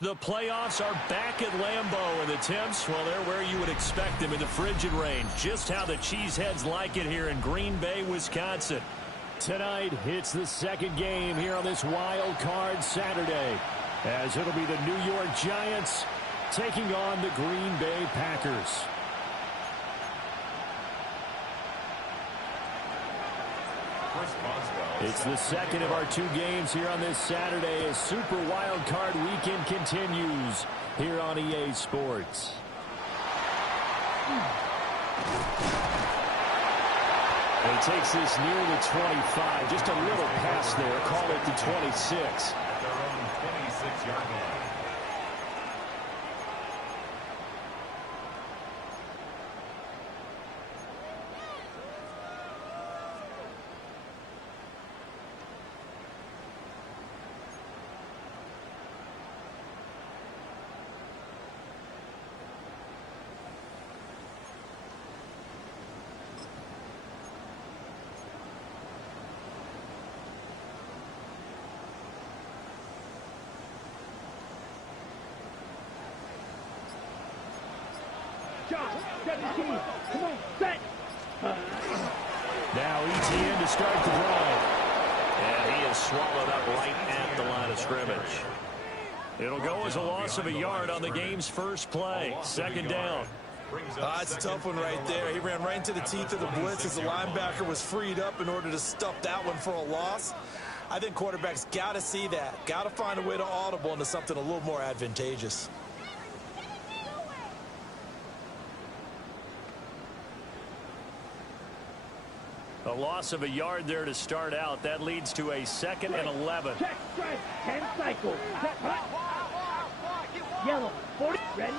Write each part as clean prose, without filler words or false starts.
The playoffs are back at Lambeau, and the temps, well, they're where you would expect them in the frigid range. Just how the Cheeseheads like it here in Green Bay, Wisconsin. Tonight, it's the second game here on this wild card Saturday, as it'll be the New York Giants taking on the Green Bay Packers. It's the second of our two games here on this Saturday as Super Wild Card Weekend continues here on EA Sports. He takes this near the 25. Just a little pass there. Call it the 26. At their own 26-yard line. Come on, set. Now ETN to start the drive. And he is swallowed up right at the line of scrimmage. It'll go as a loss of a yard on the game's first play. Second down. It's a tough one right there. He ran right into the teeth of the blitz as the linebacker was freed up in order to stuff that one for a loss. I think quarterbacks got to see that. Got to find a way to audible into something a little more advantageous. A loss of a yard there to start out. That leads to a 2nd and 11. Check, strike, 10 cycles. Yellow, 40, ready?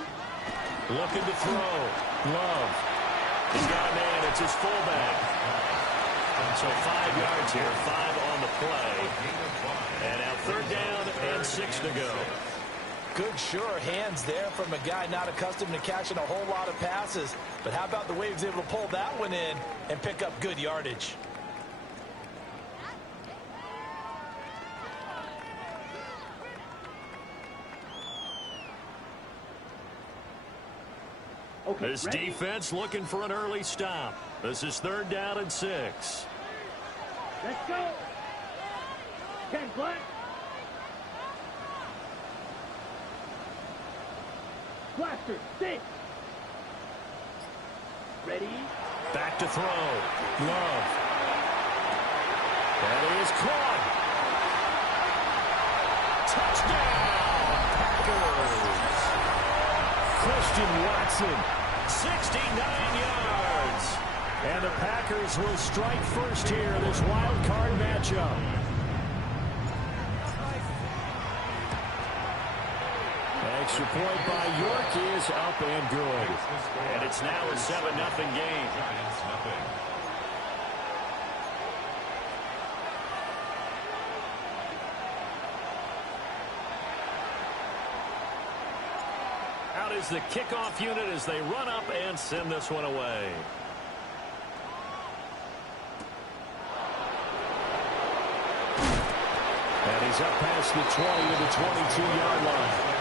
Looking to throw. Love. He's got a man. It's his fullback. So 5 yards here. 5 on the play. And now 3rd down and 6 to go. Good, sure hands there from a guy not accustomed to catching a whole lot of passes. But how about the way he was able to pull that one in and pick up good yardage? Okay, This ready? defense looking for an early stop. This is 3rd down and 6. Let's go. 10 black. Blaster, 6. Ready? Back to throw. Love. That is caught. Touchdown, Packers. Christian Watson, 69 yards. And the Packers will strike first here in this wild card matchup. Extra point by York is up and good. And it's now a 7-0 game. Out is the kickoff unit as they run up and send this one away. And he's up past the 20 to the 22-yard line.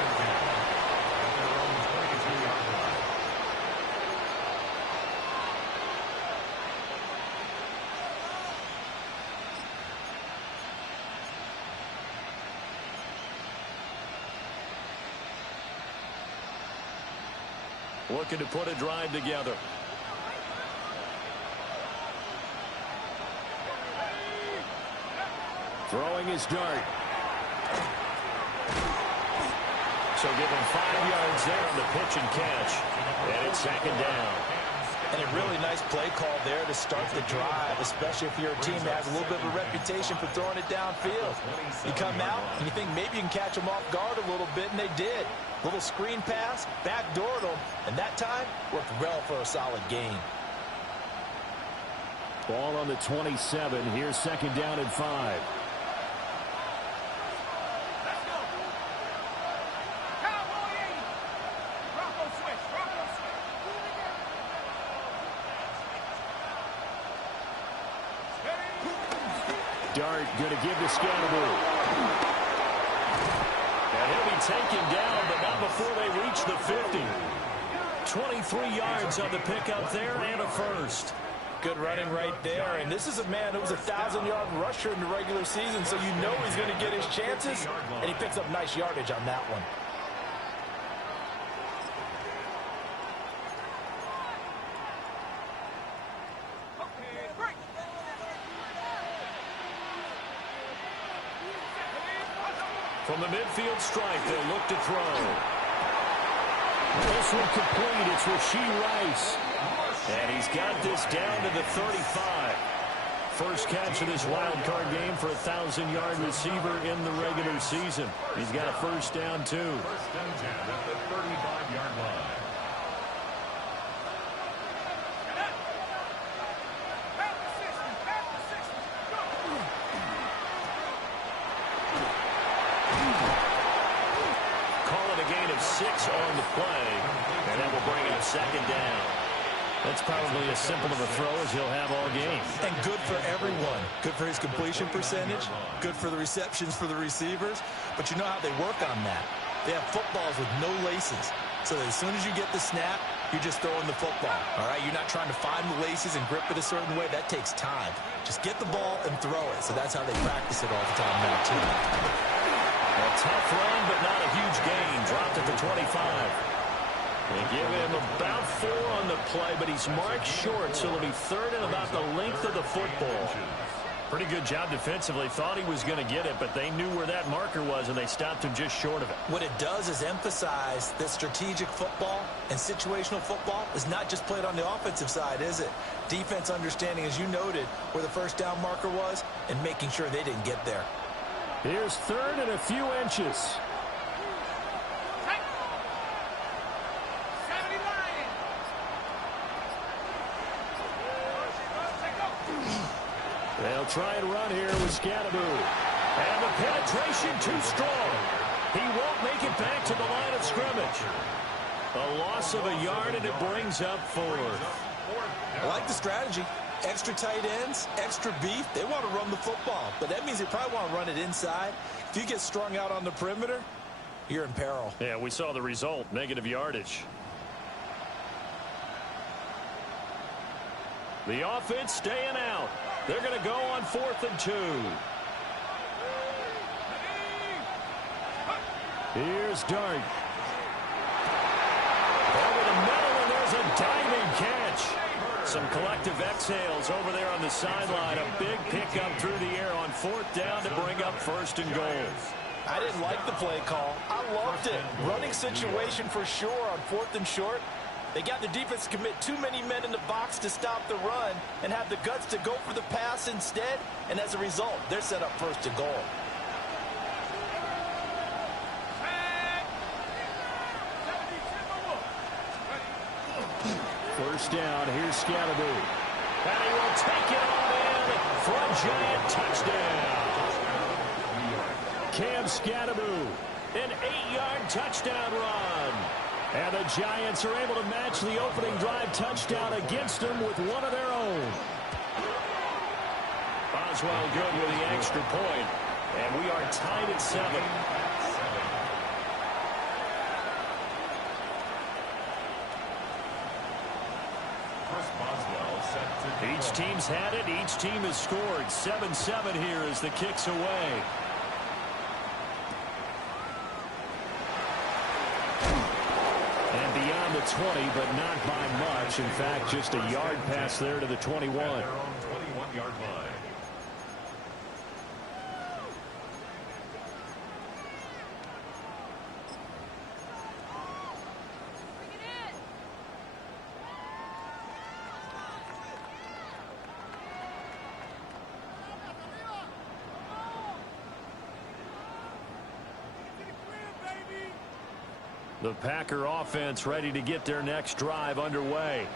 Looking to put a drive together. Throwing his dart. So give him 5 yards there on the pitch and catch. And it's 2nd down. And a really nice play call there to start the drive, especially if you're a team that has a little bit of a reputation for throwing it downfield. You come out and you think maybe you can catch them off guard a little bit, and they did. Little screen pass, backdoored them, and that time worked well for a solid gain. Ball on the 27. Here's 2nd down and 5. Dart going to give to Scannable. And he'll be taken down, but not before they reach the 50. 23 yards on the pickup there and a first. Good running right there. And this is a man who was a 1,000-yard rusher in the regular season, so you know he's going to get his chances. And he picks up nice yardage on that one. From the midfield stripe, they'll look to throw. This one complete. It's Rashee Rice. And he's got this down to the 35. First catch of this wild card game for a 1,000-yard receiver in the regular season. He's got a first down, too. First and 10 at the 35-yard line. Call it a gain of 6 on the play, and that will bring it a second down. That's probably as simple of a throw as he'll have all game. And good for everyone. Good for his completion percentage. Good for the receptions for the receivers. But you know how they work on that. They have footballs with no laces. So that as soon as you get the snap, you're just throwing the football. All right? You're not trying to find the laces and grip it a certain way. That takes time. Just get the ball and throw it. So that's how they practice it all the time now, too. A tough run, but not a huge gain. Dropped at the 25. They give him about 4 on the play, but he's marked short, so it'll be third and about the length of the football. Pretty good job defensively. Thought he was going to get it, but they knew where that marker was, and they stopped him just short of it. What it does is emphasize that strategic football and situational football is not just played on the offensive side, is it? Defense understanding, as you noted, where the first down marker was and making sure they didn't get there. Here's third and a few inches. They'll try and run here with Scatteroo. And the penetration too strong. He won't make it back to the line of scrimmage. A loss of a yard, and it brings up 4th. I like the strategy. Extra tight ends, extra beef. They want to run the football, but that means they probably want to run it inside. If you get strung out on the perimeter, you're in peril. Yeah, we saw the result, negative yardage. The offense staying out. They're going to go on 4th and 2. Here's Dart. Over the middle, and there's a diving catch. Some collective exhales over there on the sideline. A big pickup through the air on 4th down to bring up 1st and goal. I didn't like the play call. I loved it. Running situation for sure on 4th and short. They got the defense to commit too many men in the box to stop the run and have the guts to go for the pass instead. And as a result, they're set up 1st and goal. First down, here's Scatteroo. And he will take it all in for a giant touchdown. Cam Scatteroo, an 8-yard touchdown run. And the Giants are able to match the opening drive touchdown against them with one of their own. Boswell good with the extra point. And we are tied at 7. Each team's had it. Each team has scored. 7-7 here as the kick's away. And beyond the 20, but not by much. In fact, just a yard pass there to the 21. Their own 21-yard line. The Packer offense ready to get their next drive underway.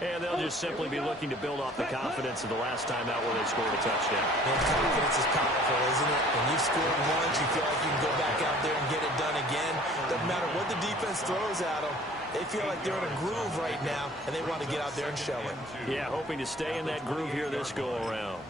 And they'll just simply be looking to build off the confidence of the last time out where they scored a touchdown. Man, confidence is powerful, isn't it? When you've scored once, you feel like you can go back out there and get it done again. Doesn't matter what the defense throws at them. They feel like they're in a groove right now, and they want to get out there and show it. Yeah, hoping to stay in that groove here this go-around.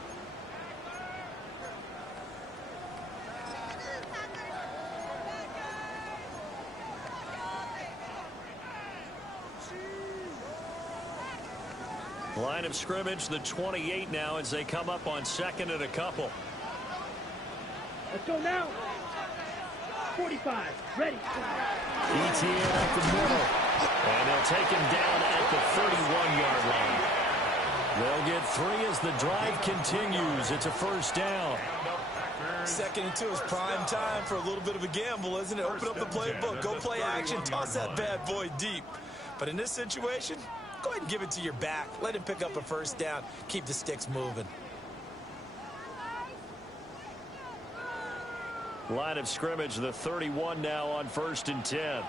Line of scrimmage, the 28 now as they come up on second and a couple. Let's go now. 45. Ready. ETN at the middle. And they'll take him down at the 31-yard line. They'll get 3 as the drive continues. It's a first down. Second and 2 is prime time for a little bit of a gamble, isn't it? Open up the playbook, go play action, toss that bad boy deep. But in this situation, go ahead and give it to your back. Let him pick up a first down. Keep the sticks moving. Line of scrimmage, the 31 now on 1st and 10.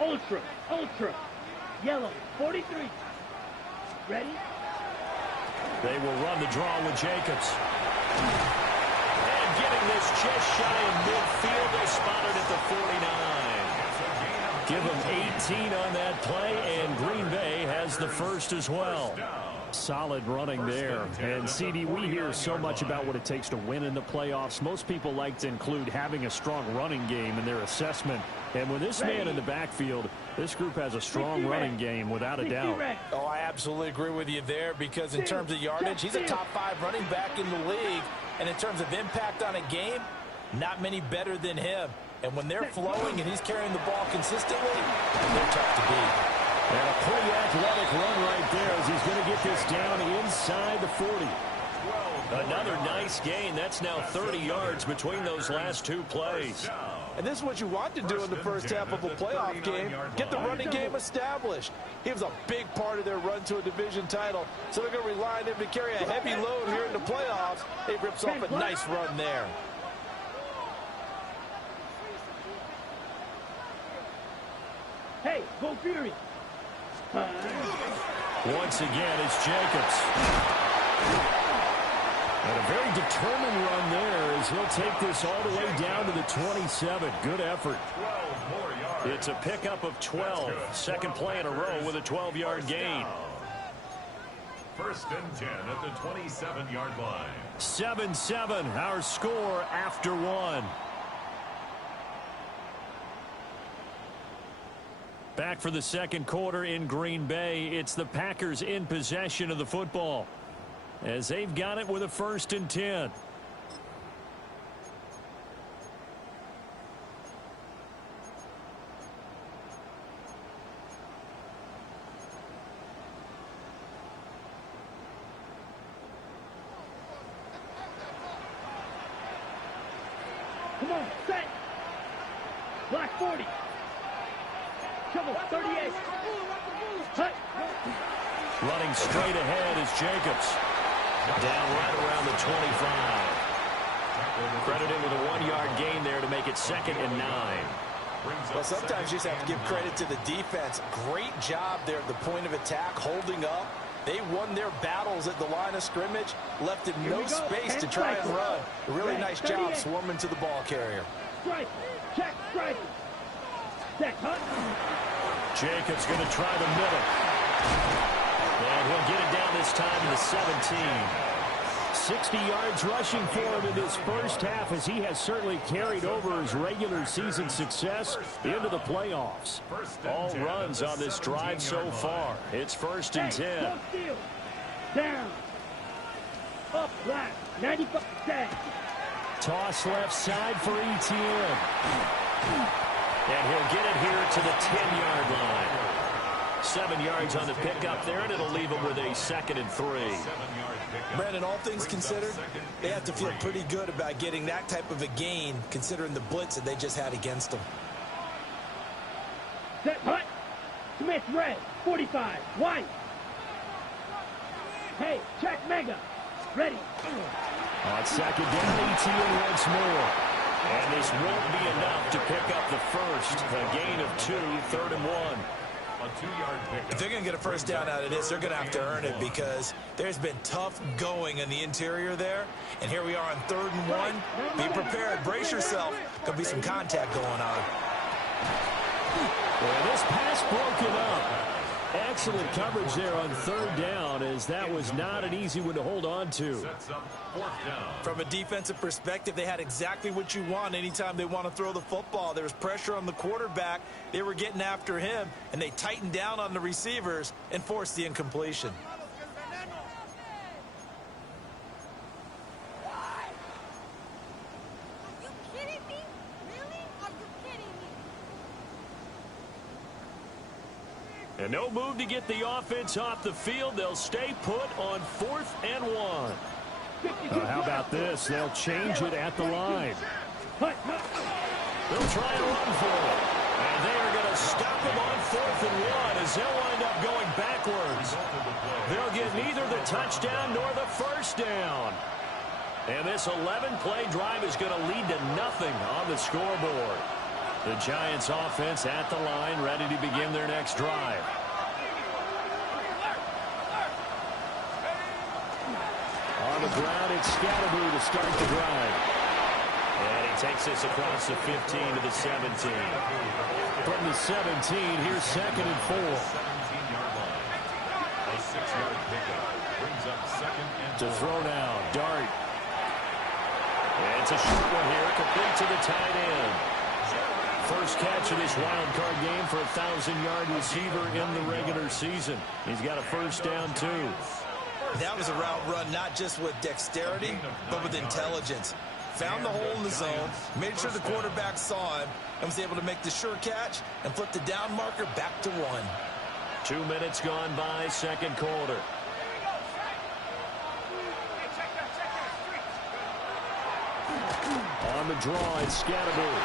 Ultra. Ultra. Yellow. 43. Ready? They will run the draw with Jacobs. And getting this just shy of midfield. They spotted at the 49. Give them 18 on that play, and Green Bay has the first as well. Solid running there. And, CD, we hear so much about what it takes to win in the playoffs. Most people like to include having a strong running game in their assessment. And with this man in the backfield, this group has a strong running game without a doubt. Oh, I absolutely agree with you there, because in terms of yardage, he's a top 5 running back in the league. And in terms of impact on a game, not many better than him. And when they're flowing and he's carrying the ball consistently, they're tough to beat. And a pretty athletic run right there as he's going to get this down inside the 40. Another nice gain. That's now 30 yards between those last 2 plays. And this is what you want to do in the first half of a playoff game. Get the running game established. He was a big part of their run to a division title. So they're going to rely on him to carry a heavy load here in the playoffs. He rips off a nice run there. Hey, go Fury. Once again, it's Jacobs. And a very determined run there as he'll take this all the way down to the 27. Good effort. It's a pickup of 12. Second play in a row with a 12-yard gain. 1st and 10 at the 27-yard line. 7-7, our score after 1. Back for the second quarter in Green Bay. It's the Packers in possession of the football as they've got it with a 1st and 10. Come on, set. Block 40. Trouble, 38. Hut. Running straight ahead is Jacobs. Down right around the 25. Credited with a 1-yard gain there to make it 2nd and 9. Well, sometimes you just have to give credit to the defense. Great job there at the point of attack, holding up. They won their battles at the line of scrimmage, left in no space to try and run. A really nice job swarming to the ball carrier. Strike. Check. Strike. Set. Hut. Jacobs going to try the middle. And he'll get it down this time to the 17. 60 yards rushing for him in this first half as he has certainly carried over his regular season success into the playoffs. All runs on this drive so far. It's 1st and 10. Don't steal. Down. Up flat. 95. Set. Toss left side for ETN. And he'll get it here to the 10-yard line. 7 yards on the pickup there, and it'll leave him with a 2nd and 3. Brandon, all things considered, they have to feel pretty good about getting that type of a gain, considering the blitz that they just had against them. Set. Hut. Smith red. 45. White. Hey, check mega. Ready. On 2nd down, ETN once more. And this won't be enough to pick up the first. A gain of 2, 3rd and 1. If they're going to get a first down out of this, they're going to have to earn it because there's been tough going in the interior there. And here we are on 3rd and 1. Be prepared. Brace yourself. Going to be some contact going on. Well, this pass broken up. Excellent coverage there on third down, as that was not an easy one to hold on to. Sets up fourth down. From a defensive perspective, they had exactly what you want anytime they want to throw the football. There was pressure on the quarterback. They were getting after him, and they tightened down on the receivers and forced the incompletion. And no move to get the offense off the field. They'll stay put on 4th and 1. How about this? They'll change it at the line. They'll try and run for it. And they are going to stop him on 4th and 1 as they'll wind up going backwards. They'll get neither the touchdown nor the first down. And this 11-play drive is going to lead to nothing on the scoreboard. The Giants offense at the line, ready to begin their next drive. On the ground, it's Scatterboo to start the drive. And he takes this across the 15 to the 17. From the 17, here's 2nd and 4. 17-yard line. A 6-yard pickup brings up 2nd and 4. To throw now, Dart. And it's a short one here, complete to the tight end. First catch of this wild card game for a 1,000-yard receiver in the regular season. He's got a first down, too. That was a route run not just with dexterity, but with intelligence. Found the hole in the zone, made sure the quarterback saw him, and was able to make the sure catch and flip the down marker back to 1. 2 minutes gone by, second quarter. On the draw, it's Scatterboo.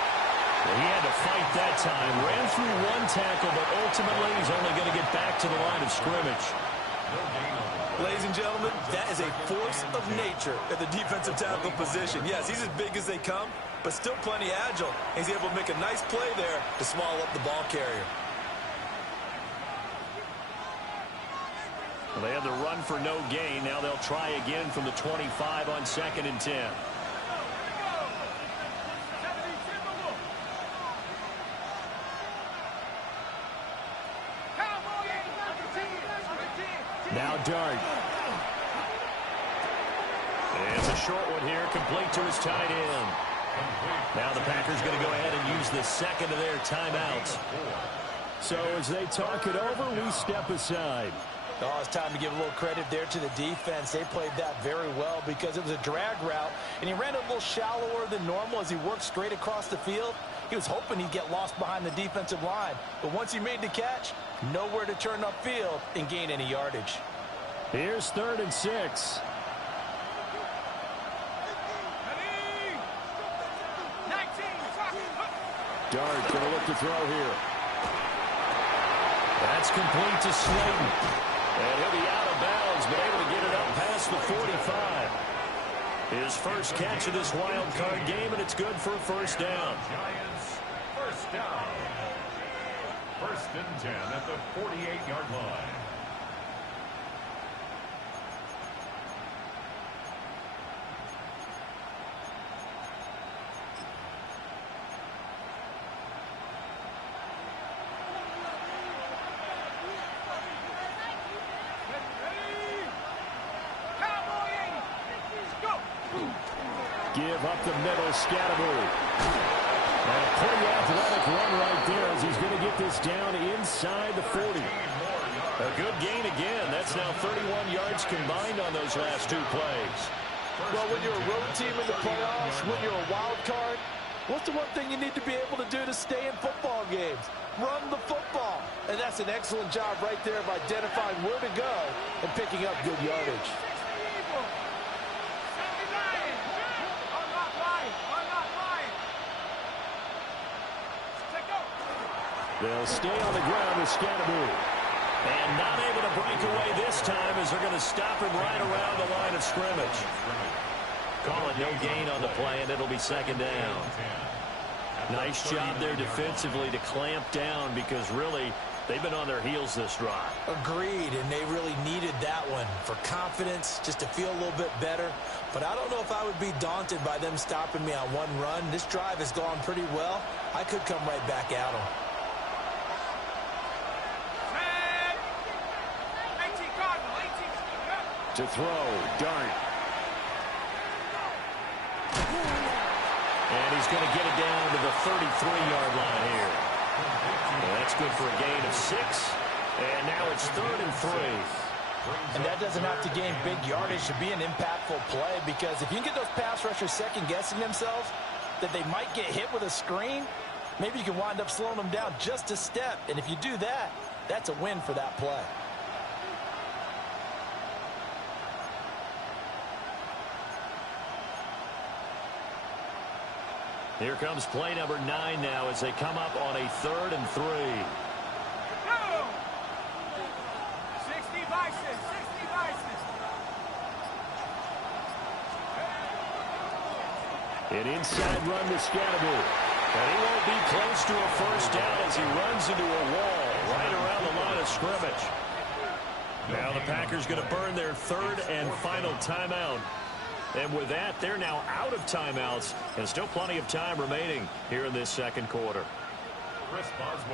He had to fight that time. Ran through one tackle, but ultimately he's only going to get back to the line of scrimmage. Ladies and gentlemen, that is a force of nature at the defensive tackle position. Yes, he's as big as they come, but still plenty agile. He's able to make a nice play there to swallow up the ball carrier. Well, they had the run for no gain. Now they'll try again from the 25 on 2nd and 10. Now Dart. It's a short one here, complete to his tight end. Now the Packers going to go ahead and use the second of their timeouts. So as they talk it over, we step aside. Oh, it's time to give a little credit there to the defense. They played that very well because it was a drag route, and he ran a little shallower than normal as he worked straight across the field. He was hoping he'd get lost behind the defensive line, but once he made the catch, nowhere to turn upfield and gain any yardage. Here's 3rd and 6. Dart going to look to throw here. That's complete to Slayton. And he'll be out of bounds, but able to get it up past the 45. His first catch of this wild card game, and it's good for a first down. Giants first down. 1st and 10 at the 48-yard line. Give up the middle, Scatterboo. And a pretty athletic run right there as he's going to get this down inside the 40. A good gain again. That's now 31 yards combined on those last 2 plays. Well, when you're a road team in the playoffs, when you're a wild card, what's the one thing you need to be able to do to stay in football games? Run the football. And that's an excellent job right there of identifying where to go and picking up good yardage. They'll stay on the ground with Scatterboo. And not able to break away this time as they're going to stop him right around the line of scrimmage. Call it no gain on the play, and it'll be 2nd down. Nice job there defensively to clamp down because really they've been on their heels this drive. Agreed, and they really needed that one for confidence, just to feel a little bit better. But I don't know if I would be daunted by them stopping me on one run. This drive has gone pretty well. I could come right back at them. To throw, Dart. And he's going to get it down to the 33-yard line here. Well, that's good for a gain of 6. And now it's 3rd and 3. And that doesn't have to gain big yardage to be an impactful play, because if you can get those pass rushers second-guessing themselves that they might get hit with a screen, maybe you can wind up slowing them down just a step. And if you do that, that's a win for that play. Here comes play number 9 now as they come up on a 3rd and 3. Go! 60 vices, 60 vices. An inside run to Scatterby. And he won't be close to a first down as he runs into a wall right around the line of scrimmage. Now the Packers going to burn their 3rd and final timeout. And with that, they're now out of timeouts, and still plenty of time remaining here in this second quarter.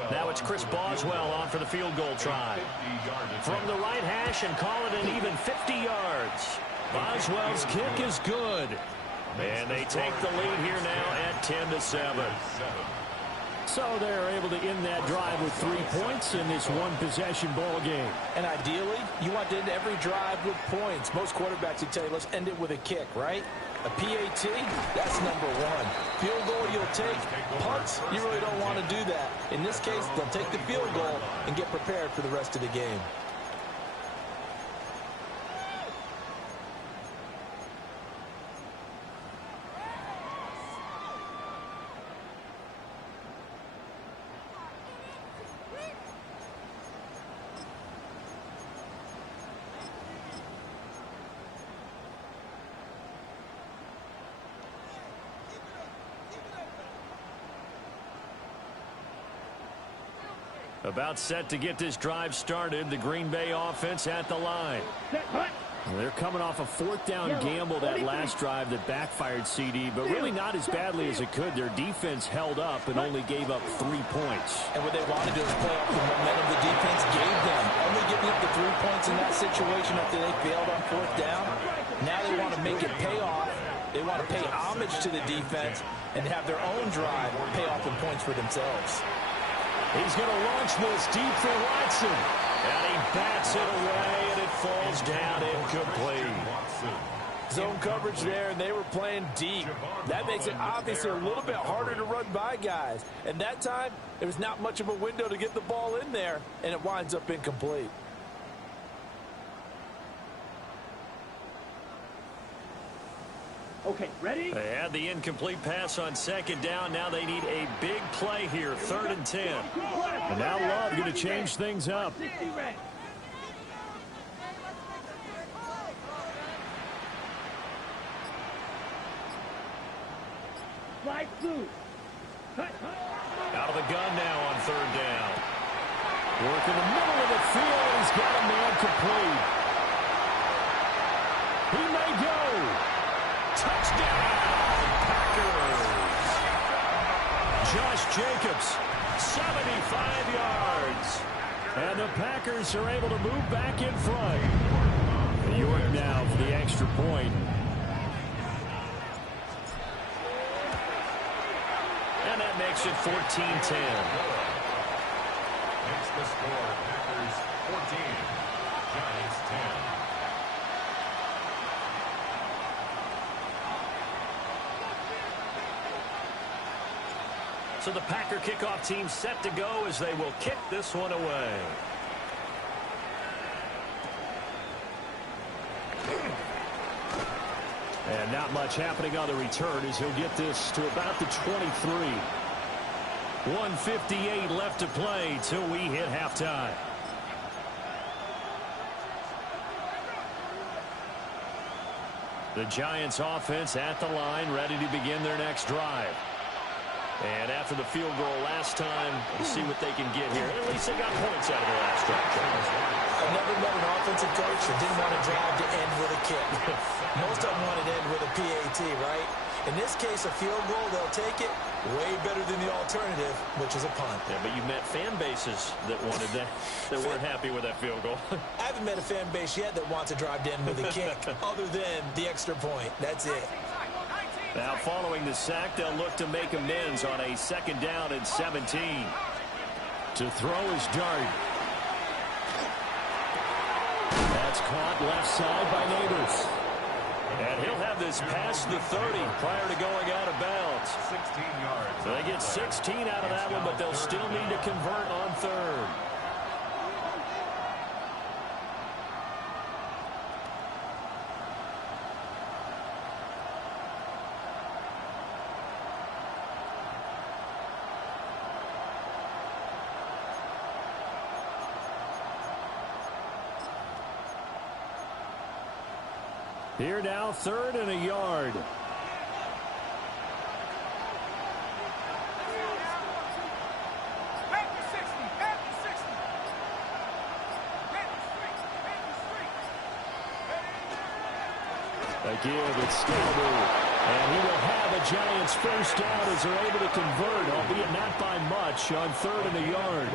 Now it's Chris Boswell on for the field goal try. From the right hash and call it an even 50 yards. Boswell's kick is good. And they take the lead here now at 10-7. So they're able to end that drive with 3 points in this one-possession ball game. And ideally, you want to end every drive with points. Most quarterbacks would tell you, let's end it with a kick, right? A PAT, that's number 1. Field goal you'll take. Punts, you really don't want to do that. In this case, they'll take the field goal and get prepared for the rest of the game. About set to get this drive started. The Green Bay offense at the line. They're coming off a 4th down gamble that last drive that backfired CD, but really not as badly as it could. Their defense held up and only gave up 3 points. And what they want to do is play off the momentum the defense gave them. Only giving up the 3 points in that situation after they failed on 4th down. Now they want to make it pay off. They want to pay homage to the defense and have their own drive pay off in points for themselves. He's going to launch this deep for Watson. And he bats it away, and it falls down incomplete. Zone coverage there, and they were playing deep. That makes it obviously a little bit harder to run by guys. And that time, there was not much of a window to get the ball in there, and it winds up incomplete. Okay, ready? They had the incomplete pass on 2nd down. Now they need a big play here, 3rd and 10. And now Love going to change things up. 60 red. Slide through. Out of the gun now on 3rd down. Work in the middle of the field. He's got a man complete. He may go. Touchdown, Packers. Josh Jacobs, 75 yards. And the Packers are able to move back in front. York now for the extra point. And that makes it 14-10. Makes the score Packers 14, Giants 10. So the Packer kickoff team set to go as they will kick this one away. And not much happening on the return as he'll get this to about the 23. 1:58 left to play till we hit halftime. The Giants offense at the line, ready to begin their next drive. And after the field goal last time, we'll see what they can get here. At least they got points out of the last drive. I've never met an offensive coach that didn't want a drive to end with a kick. Most of them want it to end with a PAT, right? In this case, a field goal, they'll take it. Way way better than the alternative, which is a punt. Yeah, but you met fan bases that wanted that, that weren't happy with that field goal. I haven't met a fan base yet that wants to drive in with a kick other than the extra point. That's it. Now following the sack, they'll look to make amends on a 2nd down and 17. To throw is Dart. That's caught left side by Neighbors. And he'll have this past the 30 prior to going out of bounds. 16 yards. So they get 16 out of that one, but they'll still need to convert on 3rd. Here now, 3rd and a yard. Again, it's Scalaboo. And he will have a Giants first down as they're able to convert, albeit not by much, on 3rd and a yard.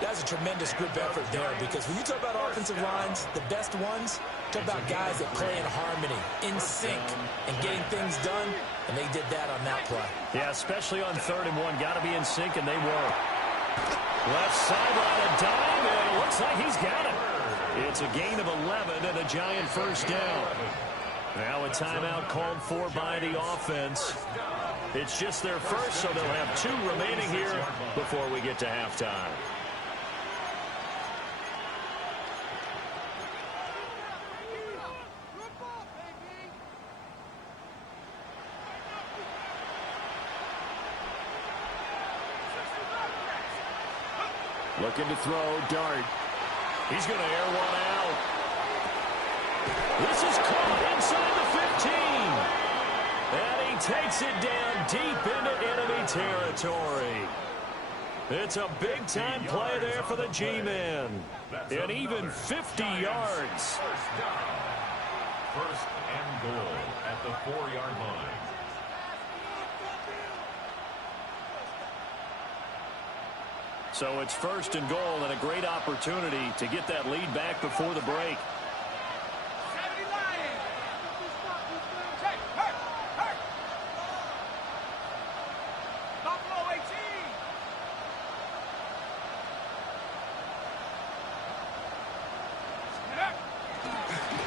That's a tremendous group effort there, because when you talk about offensive lines, the best ones, talk about guys that play in harmony, in sync, and getting things done, and they did that on that play. Yeah, especially on 3rd and 1. Got to be in sync, and they were. Left sideline, a dime, and it looks like he's got it. It's a gain of 11 and a Giant first down. Now a timeout called for by the offense. It's just their first, so they'll have 2 remaining here before we get to halftime. Looking to throw, Dart. He's going to air one out. This is caught inside the 15. And he takes it down deep into enemy territory. It's a big-time play there for the G-Men. And even 50 yards. First down. First and goal at the 4-yard line. So it's 1st and goal and a great opportunity to get that lead back before the break.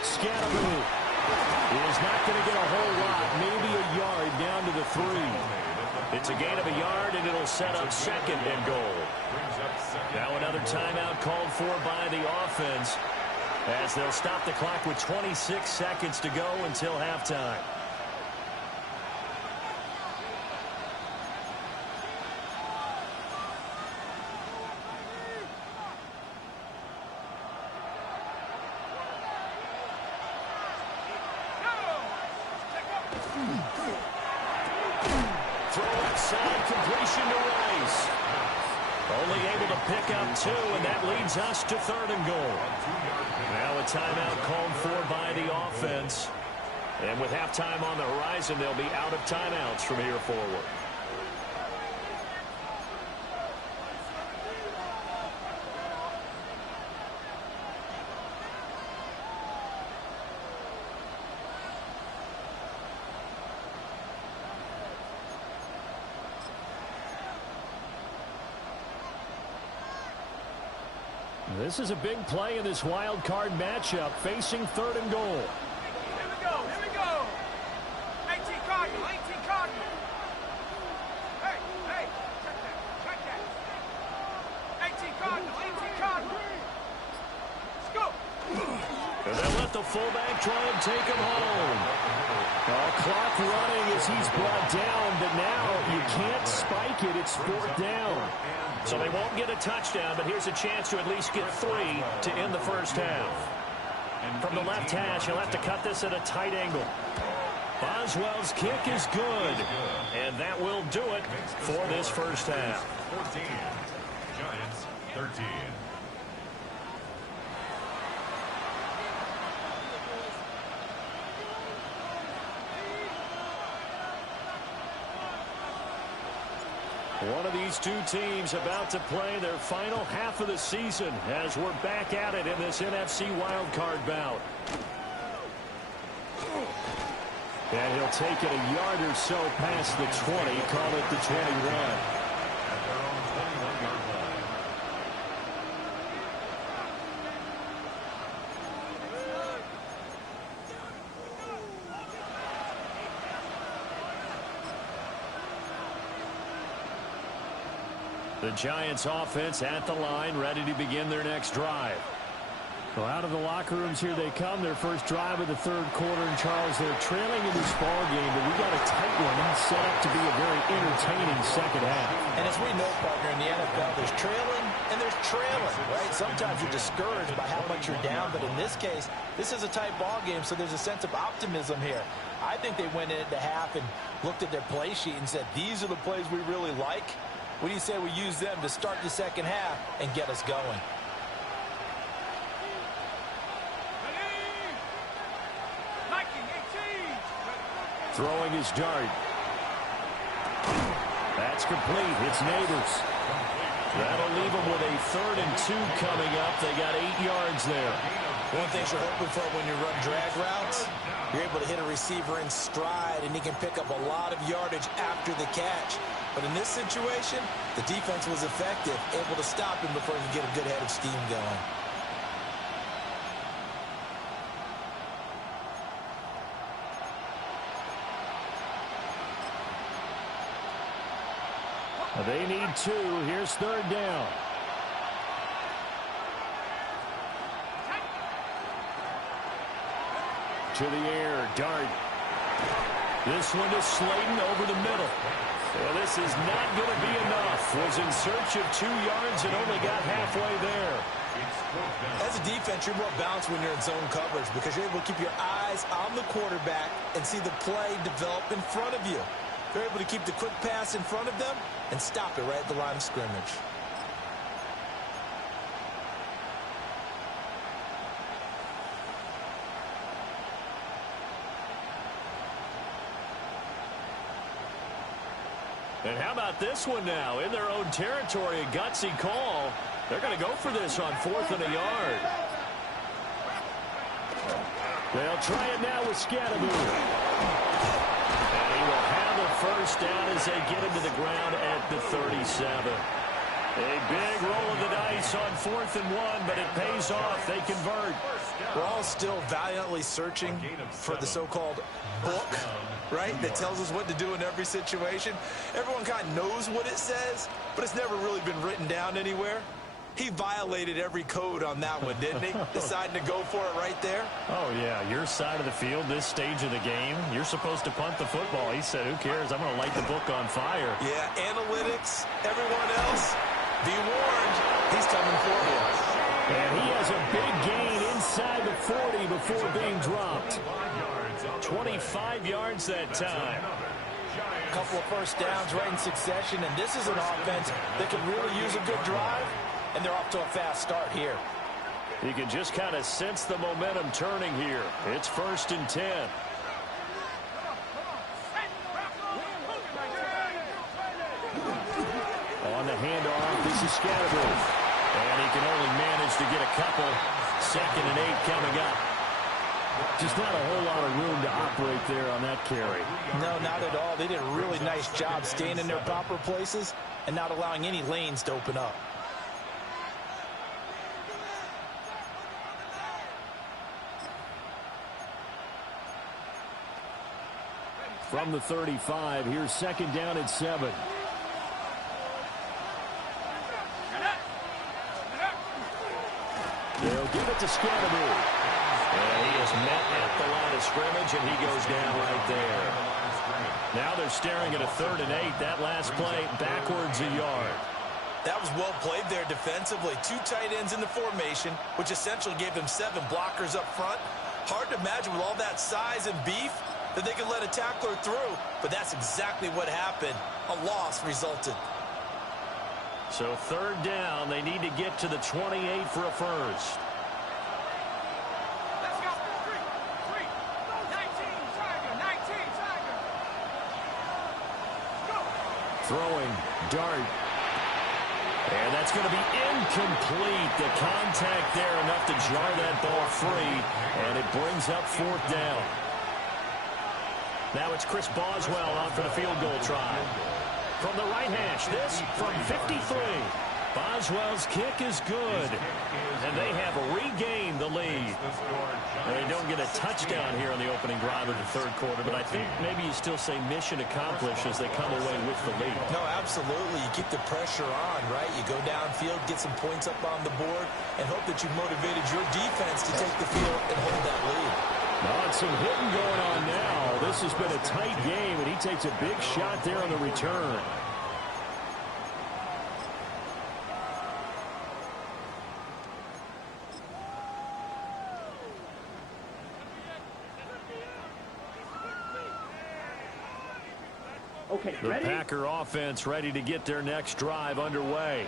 Scalaboo is not going to get a whole lot, maybe a yard down to the 3. It's a gain of a yard, and it'll set up 2nd and goal. Now another timeout called for by the offense as they'll stop the clock with 26 seconds to go until halftime. Throw outside, completion to Rice. Only able to pick up 2, and that leads us to 3rd and goal. Now a timeout called for by the offense. And with halftime on the horizon, they'll be out of timeouts from here forward. This is a big play in this wild card matchup, facing 3rd and goal. Here we go, here we go. 18 Cardinal, 18 Cardinal. Hey, hey, check that. 18 Cardinal, 18 Cardinal. Let's go. And they'll let the fullback try and take him home. Clock running as he's brought down, but now you can't spike it. It's 4th down. So they won't get a touchdown, but here's a chance to at least get 3 to end the first half. From the left hash, he'll have to cut this at a tight angle. Boswell's kick is good, and that will do it for this first half. 14. Giants 13. One of these two teams about to play their final half of the season as we're back at it in this NFC wildcard bout. And he'll take it a yard or so past the 20, call it the 21. The Giants offense at the line, ready to begin their next drive. Well, out of the locker rooms here they come. Their first drive of the third quarter. And Charles, they're trailing in this ball game, but we got a tight one set up to be a very entertaining second half. And as we know, partner, in the NFL, there's trailing and there's trailing, right? Sometimes you're discouraged by how much you're down, but in this case, this is a tight ball game, so there's a sense of optimism here. I think they went into half and looked at their play sheet and said, these are the plays we really like. What do you say we use them to start the second half and get us going? Throwing his dart. That's complete. It's Neighbors. That'll leave them with a 3rd and 2 coming up. They got 8 yards there. One thing you're hoping for when you run drag routes, you're able to hit a receiver in stride, and he can pick up a lot of yardage after the catch. But in this situation, the defense was effective, able to stop him before he could get a good head of steam going. They need 2. Here's 3rd down. To the air, dart. This one is Slayton over the middle. Well, this is not going to be enough. Was in search of 2 yards and only got halfway there. As a defense, you're more balanced when you're in zone coverage because you're able to keep your eyes on the quarterback and see the play develop in front of you. They're able to keep the quick pass in front of them and stop it right at the line of scrimmage. And how about this one now? In their own territory, a gutsy call. They're going to go for this on 4th and a yard. They'll try it now with Scatteroo. And he will have a first down as they get him to the ground at the 37. A big roll of the dice on 4th and 1, but it pays off. They convert. We're all still valiantly searching for the so-called book, right, that tells us what to do in every situation. Everyone kind of knows what it says, but it's never really been written down anywhere. He violated every code on that one, didn't he? Deciding to go for it right there. Oh, yeah, your side of the field, this stage of the game, you're supposed to punt the football. He said, who cares? I'm going to light the book on fire. Yeah, analytics, everyone else, be warned, he's coming for you. And he has a big gain inside the 40 before being dropped. 25 yards that time. A couple of first downs right in succession, and this is an offense that could really use a good drive, and they're off to a fast start here. You can just kind of sense the momentum turning here. It's 1st and 10. On the handoff, this is Scatteroo. And he can only manage to get a couple. 2nd and 8 coming up. Just not a whole lot of room to operate there on that carry. No, not at all. They did a really nice job staying in their proper places and not allowing any lanes to open up. From the 35, here's 2nd down and 7. They'll give it to Scatteroo. And he is met at the line of scrimmage, and he goes down right there. Now they're staring at a 3rd and 8. That last play, backwards a yard. That was well played there defensively. 2 tight ends in the formation, which essentially gave them 7 blockers up front. Hard to imagine with all that size and beef that they could let a tackler through, but that's exactly what happened. A loss resulted. So 3rd down, they need to get to the 28 for a first. Let's go. 3. 19, Tiger. 19, Tiger. Go. Throwing, Dart. And that's going to be incomplete. The contact there enough to jar that ball free, and it brings up fourth down. Now it's Chris Boswell on for the field goal try. From the right hash, this from 53. Boswell's kick is good, and they have regained the lead. They don't get a touchdown here on the opening drive of the third quarter, but I think maybe you still say mission accomplished as they come away with the lead. No, absolutely. You keep the pressure on, right? You go downfield, get some points up on the board, and hope that you've motivated your defense to take the field and hold that lead. Not some hitting going on now. This has been a tight game, and he takes a big shot there on the return. Okay, The ready? Packer offense ready to get their next drive underway.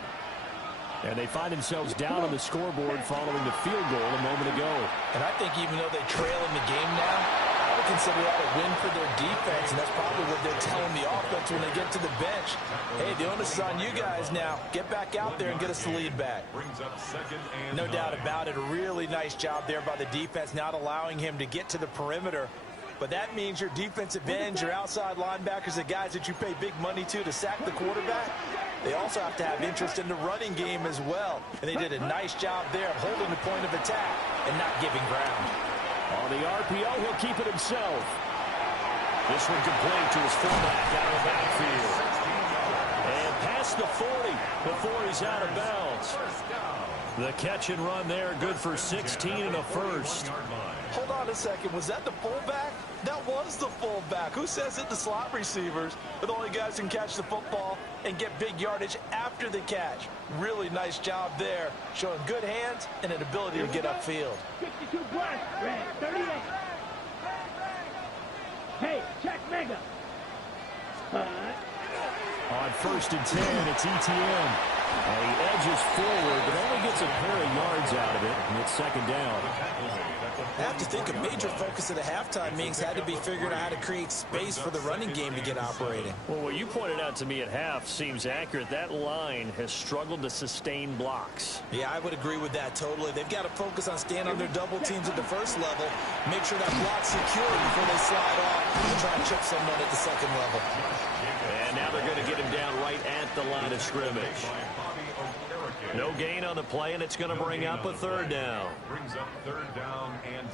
And they find themselves down on the scoreboard following the field goal a moment ago. And I think even though they trail in the game now, I would consider that a win for their defense, and that's probably what they're telling the offense when they get to the bench. Hey, the onus is on you guys now. Get back out there and get us the lead back. No doubt about it. A really nice job there by the defense, not allowing him to get to the perimeter. But that means your defensive ends, your outside linebackers, the guys that you pay big money to sack the quarterback, they also have to have interest in the running game as well. And they did a nice job there of holding the point of attack and not giving ground. On the RPO, he'll keep it himself. This one complete to his fullback out of the backfield. And past the 40 before he's out of bounds. The catch and run there, good for 16 and a first. Hold on a second. Was that the fullback? That was the fullback. Who says it? The slot receivers are the only guys who can catch the football and get big yardage after the catch. Really nice job there, showing good hands and an ability to get upfield. 62 plus, red, 38. Hey, check mega. On first and 10, it's ETN. And he edges forward, but only gets a pair of yards out of it, and it's second down. I have to think a major focus of the halftime meetings had to be figuring out how to create space for the running game to get operating. Well, what you pointed out to me at half seems accurate. That line has struggled to sustain blocks. Yeah, I would agree with that totally. They've got to focus on staying on their double teams at the first level, make sure that block's secure before they slide off and try and chip someone at the second level. And now they're going to get him down right at the line of scrimmage. No gain on the play, and it's going to bring up a third down.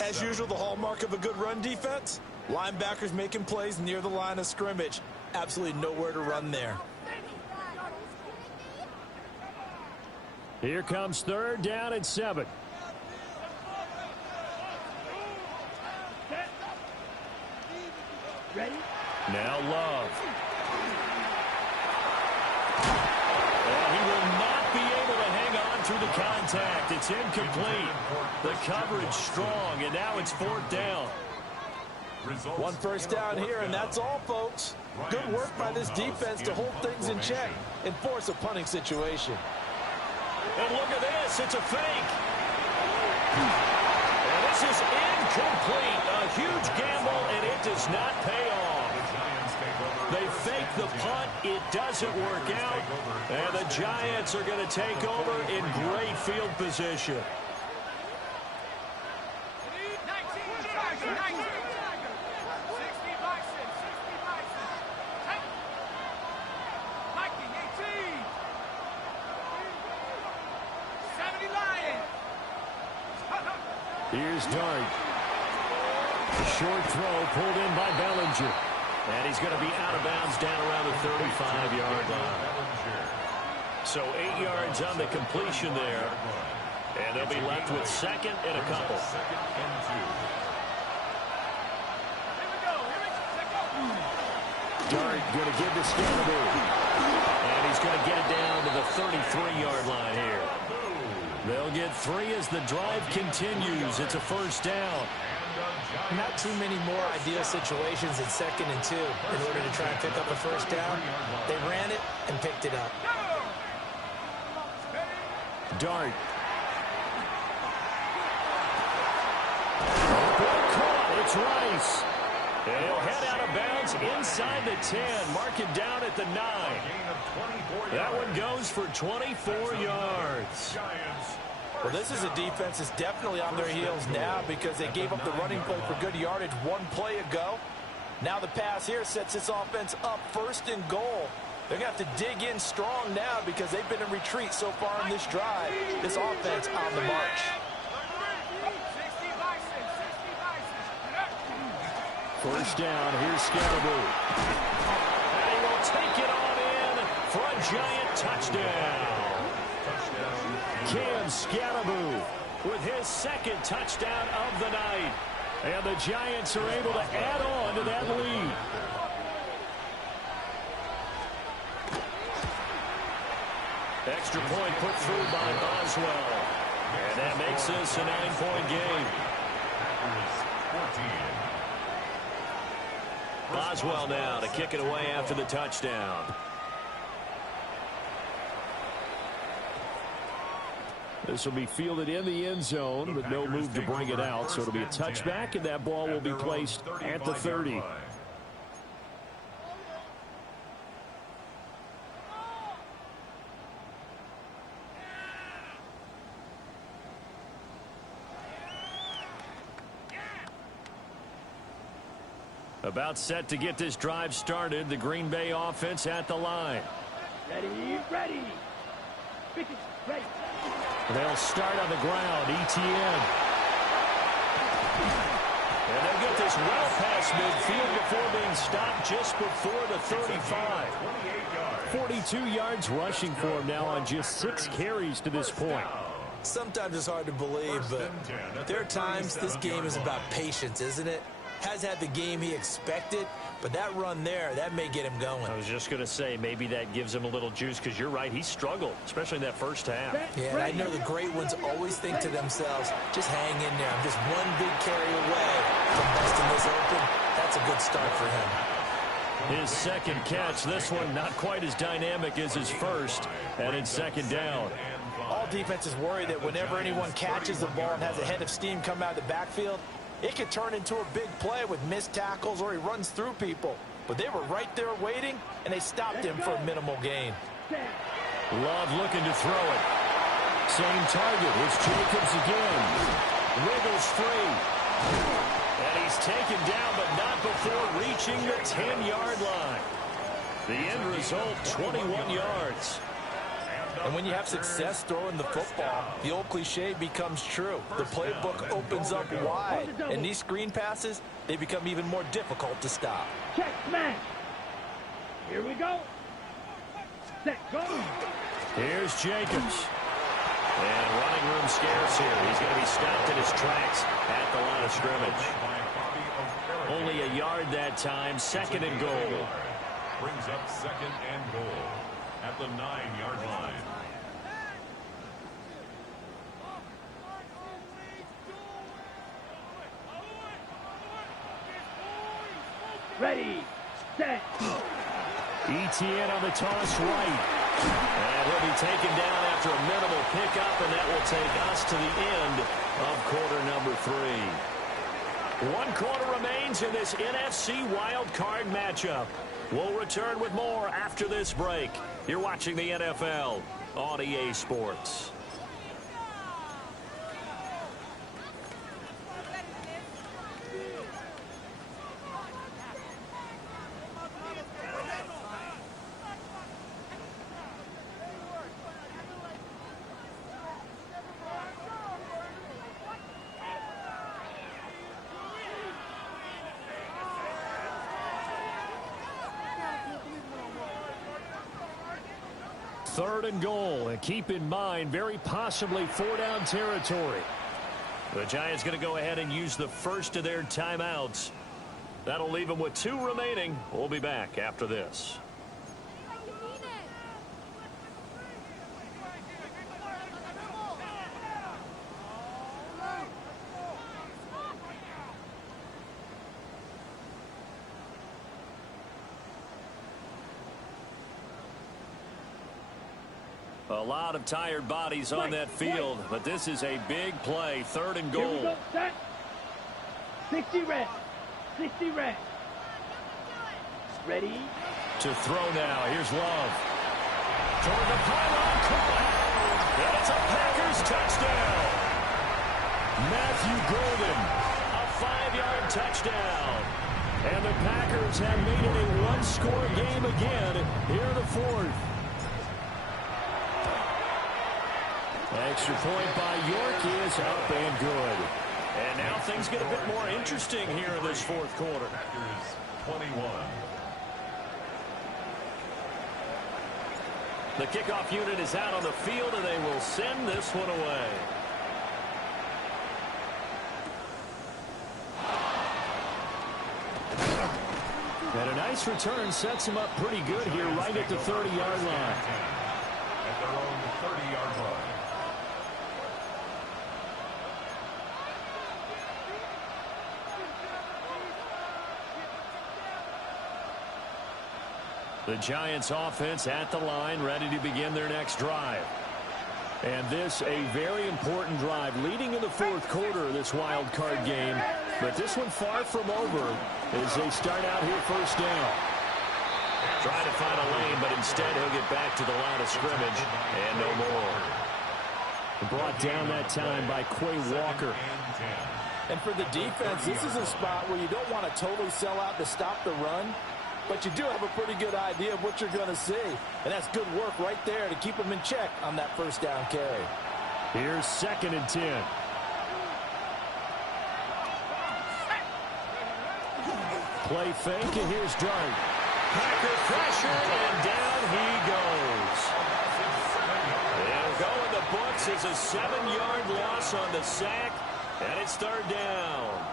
As usual, the hallmark of a good run defense, linebackers making plays near the line of scrimmage. Absolutely nowhere to run there. Here comes third down and 7. Ready? Now Love. And he will not be able to hang on through the contact. It's incomplete. The coverage strong, and now it's fourth down. One first down here, and that's all, folks. Good work by this defense to hold things in check and force a punting situation. And look at this. It's a fake. And this is incomplete. A huge gamble, and it does not pay off. They fake the punt. It doesn't work out. And the Giants are going to take over in great field position. 70 Lions. Here's Dart. A short throw pulled in by Bellinger. And he's going to be out of bounds down around the 35-yard line. So 8 yards on the completion there. And they'll be left with second and a couple. Dart going to give this game a move. And he's going to get it down to the 33-yard line here. They'll get 3 as the drive continues. It's a first down. Not too many more ideal situations in second and 2 in order to try and pick up a first down. They ran it and picked it up. Dart. Ball caught. It's Rice. He'll head out of bounds inside the 10. Mark it down at the 9. That one goes for 24 yards. Well, this is a defense that's definitely on their heels now because they gave up the running play for good yardage one play ago. Now the pass here sets this offense up 1st and goal. They're going to have to dig in strong now because they've been in retreat so far in this drive. This offense on the march. First down, here's Scalaboo. And he will take it on in for a giant touchdown. Cam Scalaboo with his 2nd touchdown of the night. And the Giants are able to add on to that lead. Extra point put through by Boswell. And that makes this a 9-point game. Boswell now to kick it away after the touchdown. This will be fielded in the end zone, but no move to bring it out. So it'll be a touchback, and that ball will be placed at the 30. About set to get this drive started. The Green Bay offense at the line. Ready. Ready. They'll start on the ground. ETN. And they'll get this well past midfield before being stopped just before the 35. 42 yards rushing for him now on just 6 carries to this point. Sometimes it's hard to believe, but there are times this game is about patience, isn't it? Has had the game he expected, but that run there, that may get him going. I was just going to say, maybe that gives him a little juice, because you're right, he struggled, especially in that first half. Yeah, and I know the great ones always think to themselves, just hang in there. I'm just one big carry away from busting this open. That's a good start for him. His 2nd catch, this one not quite as dynamic as his first, and it's 2nd down. All defenses worry that whenever anyone catches the ball and has a head of steam come out of the backfield, it could turn into a big play with missed tackles or he runs through people. But they were right there waiting, and they stopped him for a minimal gain. Love looking to throw it. Same target. It's Jacobs again. Wiggles free. And he's taken down, but not before reaching the 10-yard line. The end result, 21 yards. And when you have success throwing the football, the old cliche becomes true. The playbook opens up wide, and these screen passes, they become even more difficult to stop. Check, smash. Here we go. Set, go. Here's Jacobs. And running room scarce here. He's going to be stopped in his tracks at the line of scrimmage. Only a yard that time, 2nd and goal. Brings up 2nd and goal at the 9-yard line. Ready, set. ETN on the toss right. And he'll be taken down after a minimal pickup, and that will take us to the end of quarter number 3. 1 quarter remains in this NFC wildcard matchup. We'll return with more after this break. You're watching the NFL on EA Sports. Third and goal, and keep in mind, very possibly 4-down territory. The Giants going to go ahead and use the first of their timeouts. That'll leave them with 2 remaining. We'll be back after this. A lot of tired bodies on that field, but this is a big play. 3rd and goal. Here we go, set. 60 red. 60 red. Ready? To throw now. Here's Love. Toward the pylon. Caught. And it's a Packers touchdown. Matthew Golden. A 5-yard touchdown. And the Packers have made it a one-score game again here in the fourth. Extra point by York is up and good. And now things get a bit more interesting here in this fourth quarter. Packers 21. The kickoff unit is out on the field, and they will send this one away. And a nice return sets him up pretty good here right at the 30-yard line. At their own 30-yard line. The Giants offense at the line, ready to begin their next drive. And this a very important drive leading in the fourth quarter of this wild card game. But this one far from over as they start out here first down. Trying to find a lane, but instead he'll get back to the line of scrimmage and no more. Brought down that time by Quay Walker. And for the defense, this is a spot where you don't want to totally sell out to stop the run. But you do have a pretty good idea of what you're going to see. And that's good work right there to keep them in check on that first down carry. Here's 2nd and 10. Play fake, and here's Dart. Packer pressure, and down he goes. It'll go in the books as a 7-yard loss on the sack, and it's 3rd down.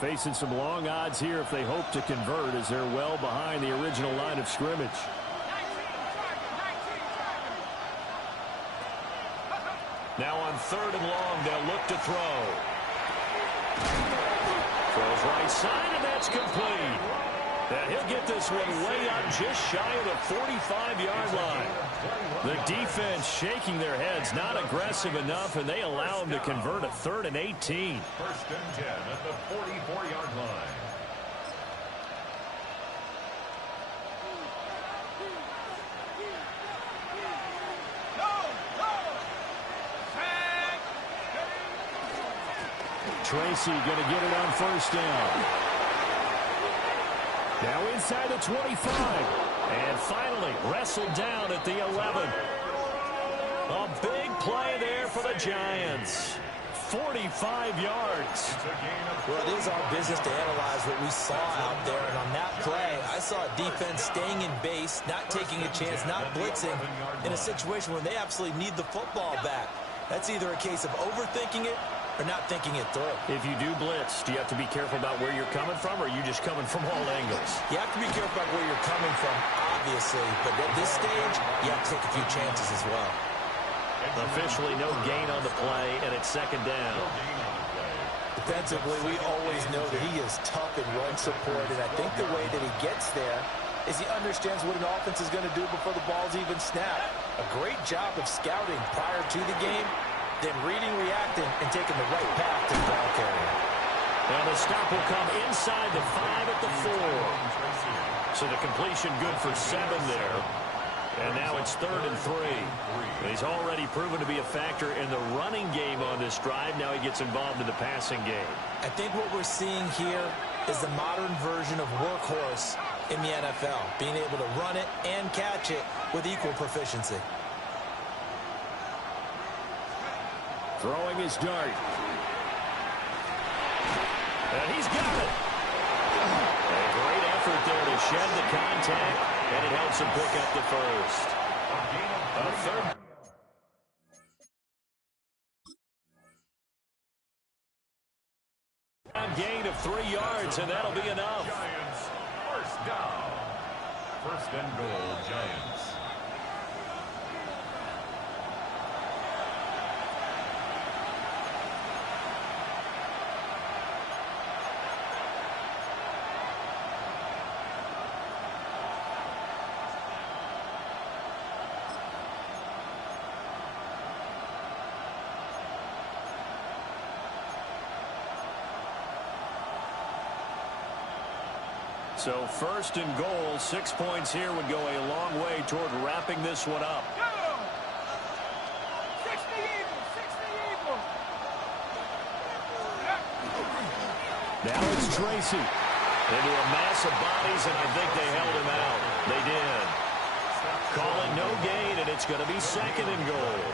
Facing some long odds here if they hope to convert, as they're well behind the original line of scrimmage. Now on 3rd and long, they'll look to throw. Throws right side, and that's complete. And he'll get this one way up just shy of the 45-yard line. The defense shaking their heads, not aggressive enough, and they allow him to convert a 3rd and 18. 1st and 10 at the 44-yard line. Tracy going to get it on 1st down. Now inside the 25. And finally wrestled down at the 11. A big play there for the Giants. 45 yards. Well, it is our business to analyze what we saw out there. And on that play, I saw a defense staying in base, not taking a chance, not blitzing in a situation where they absolutely need the football back. That's either a case of overthinking it or not thinking it through. If you do blitz, do you have to be careful about where you're coming from, or are you just coming from all angles? You have to be careful about where you're coming from, obviously. But at this stage, you have to take a few chances as well. Officially no gain on the play, and it's 2nd down. Defensively, we always know that he is tough in run support, and I think the way that he gets there is he understands what an offense is going to do before the ball's even snapped. A great job of scouting prior to the game, then reading, reacting, and taking the right path to the ball carrier. And the stop will come inside the 5 at the 4. So the completion good for 7 there. And now it's 3rd and 3. He's already proven to be a factor in the running game on this drive. Now he gets involved in the passing game. I think what we're seeing here is the modern version of workhorse in the NFL, being able to run it and catch it with equal proficiency. Throwing his dart. And he's got it. A great effort there to shed the contact, and it helps him pick up the first. A 3rd. Gain of 3 yards, and that'll be enough. Giants, 1st down. 1st and goal, Giants. So first and goal, 6 points here would go a long way toward wrapping this one up. Now it's Tracy into a mass of bodies, and I think they held him out. They did. Calling no gain, and it's going to be second and goal.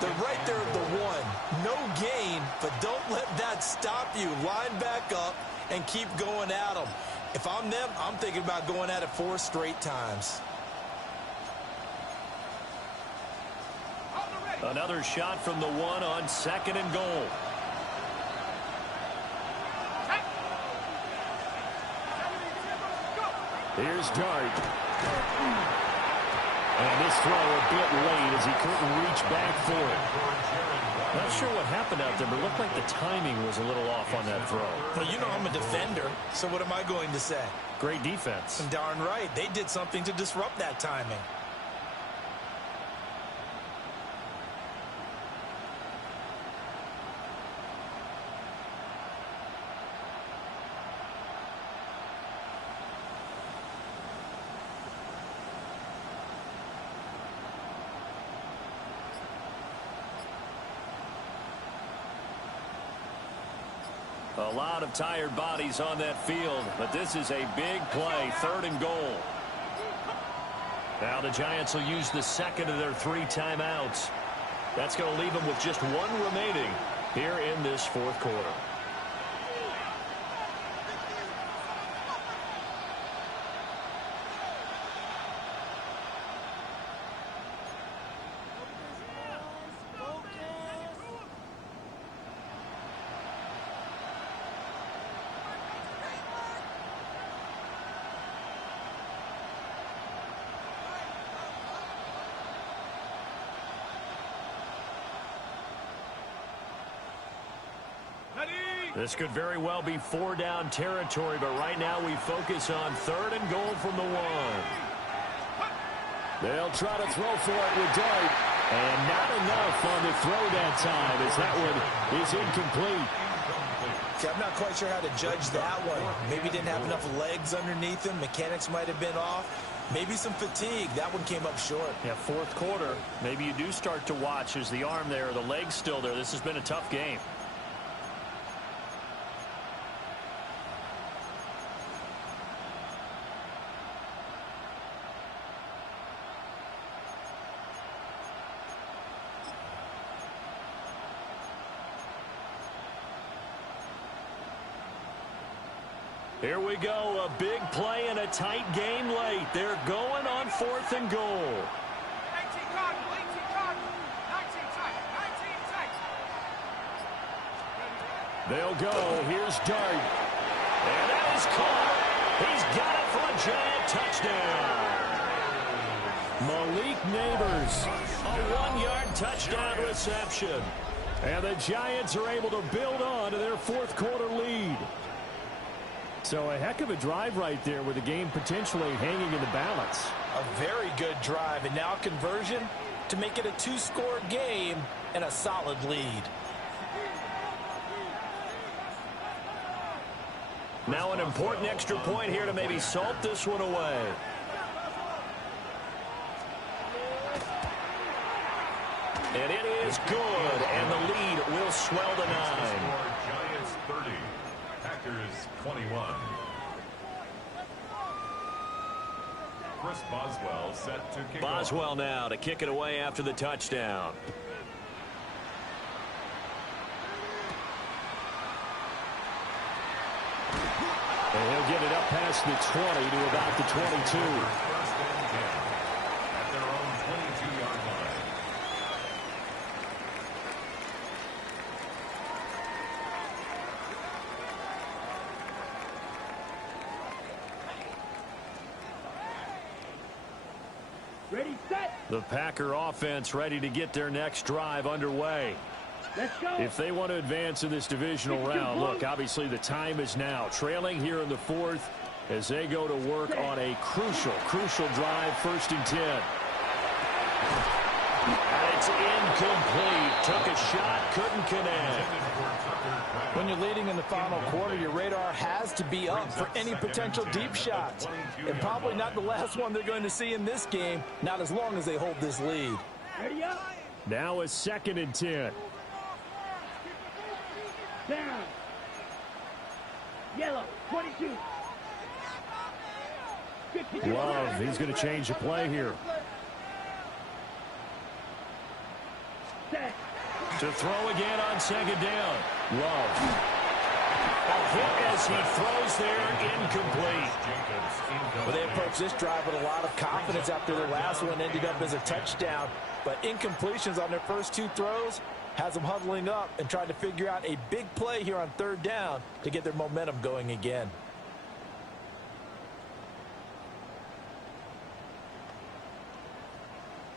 They're right there at the one. No gain, but don't let that stop you. Line back up and keep going at them. If I'm them, I'm thinking about going at it 4 straight times. Another shot from the one on second and goal. Here's Dart. And this throw a bit late as he couldn't reach back for it. Not sure what happened out there, but it looked like the timing was a little off on that throw. Well, you know I'm a defender, so what am I going to say? Great defense. Darn right. They did something to disrupt that timing. A lot of tired bodies on that field, but this is a big play, third and goal. Now the Giants will use the second of their 3 timeouts. That's going to leave them with just 1 remaining here in this fourth quarter. This could very well be 4-down territory, but right now we focus on third and goal from the 1. They'll try to throw for it with Dart. And not enough on the throw that time as that one is incomplete. See, I'm not quite sure how to judge that one. Maybe didn't have enough legs underneath him. Mechanics might have been off. Maybe some fatigue. That one came up short. Yeah, fourth quarter. Maybe you do start to watch. Is the arm there, the leg's still there? This has been a tough game. Here we go, a big play and a tight game late. They're going on fourth and goal. 18 Cardinal, 18 Cardinal, 19 tight, 19 tight. They'll go. Here's Dart. And that is caught. He's got it for a giant touchdown. Malik Neighbors. A 1-yard touchdown reception. And the Giants are able to build on to their fourth quarter lead. So a heck of a drive right there with the game potentially hanging in the balance. A very good drive, and now conversion to make it a 2-score game and a solid lead. Now an important extra point here to maybe salt this one away. And it is good, and the lead will swell to 9. Giants 30, Packers 21. Chris Boswell set to kick Boswell now to kick it away after the touchdown. And he'll get it up past the 20 to about the 22. First and 10 at their own 22-yard line. Ready, set. The Packer offense ready to get their next drive underway. Let's go. If they want to advance in this divisional round, look, obviously the time is now. Trailing here in the fourth as they go to work on a crucial drive, 1st and 10. And they It's incomplete. Took a shot, couldn't connect. When you're leading in the final quarter, your radar has to be up for any potential deep shots. And probably not the last one they're going to see in this game, not as long as they hold this lead. Ready up. Now a 2nd and 10. Down. Yellow, 22. Love, he's going to change the play here. Set. To throw again on 2nd down. Love. A hit as he throws there, incomplete. Well, they approached this drive with a lot of confidence after their last one ended up as a touchdown. But incompletions on their first 2 throws has them huddling up and trying to figure out a big play here on 3rd down to get their momentum going again.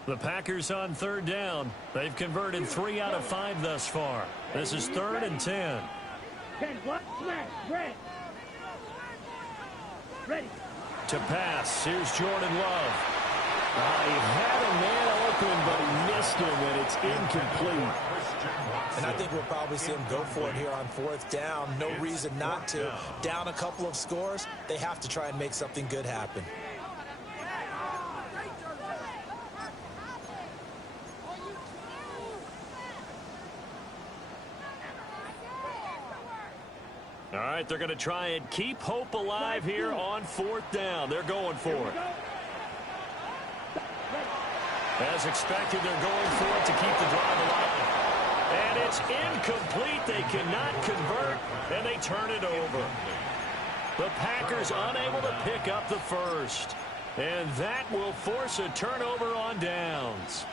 The Packers on 3rd down. They've converted 3 out of 5 thus far. This is 3rd and 10. 10 block, smash, red. Ready. To pass, here's Jordan Love. He had a man open, but he missed him, and it's incomplete. And I think we'll probably see him go for it here on 4th down. No reason not to. Down a couple of scores, they have to try and make something good happen. All right, they're going to try and keep hope alive here on 4th down. They're going for it. As expected, they're going for it to keep the drive alive. And it's incomplete. They cannot convert, and they turn it over. The Packers unable to pick up the first. And that will force a turnover on downs.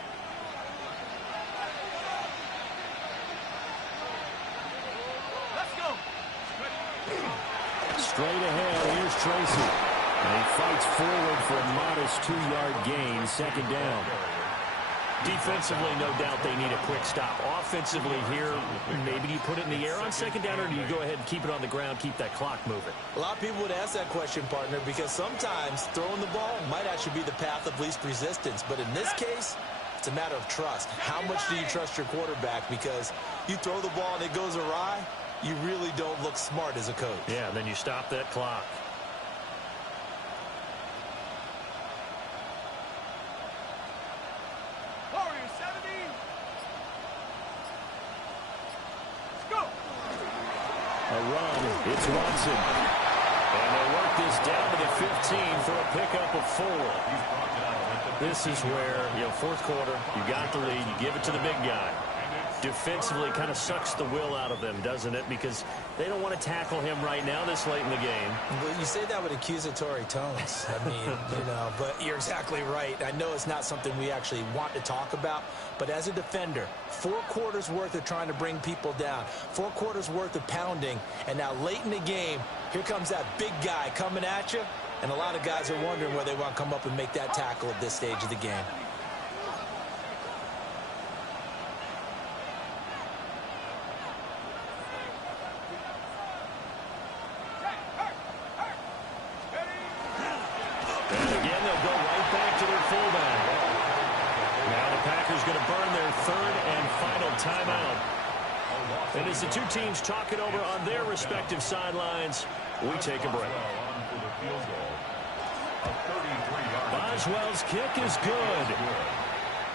Straight ahead, here's Tracy. And he fights forward for a modest 2-yard gain, 2nd down. Defensively, no doubt they need a quick stop. Offensively here, maybe do you put it in the air on 2nd down, or do you go ahead and keep it on the ground, keep that clock moving? A lot of people would ask that question, partner, because sometimes throwing the ball might actually be the path of least resistance. But in this case, it's a matter of trust. How much do you trust your quarterback? Because you throw the ball and it goes awry, you really don't look smart as a coach. Yeah, then you stop that clock. A run, it's Watson. And they work this down to the 15 for a pickup of 4. This is where, 4th quarter, you got the lead, you give it to the big guy. Defensively kind of sucks the will out of them, doesn't it? Because they don't want to tackle him right now this late in the game. Well, you say that with accusatory tones. I mean, but you're exactly right. I know it's not something we actually want to talk about, but as a defender, 4 quarters worth of trying to bring people down, 4 quarters worth of pounding, and now late in the game, here comes that big guy coming at you, and a lot of guys are wondering whether they want to come up and make that tackle at this stage of the game. And as the 2 teams talk it over on their respective sidelines, we take a break. Boswell's kick is good.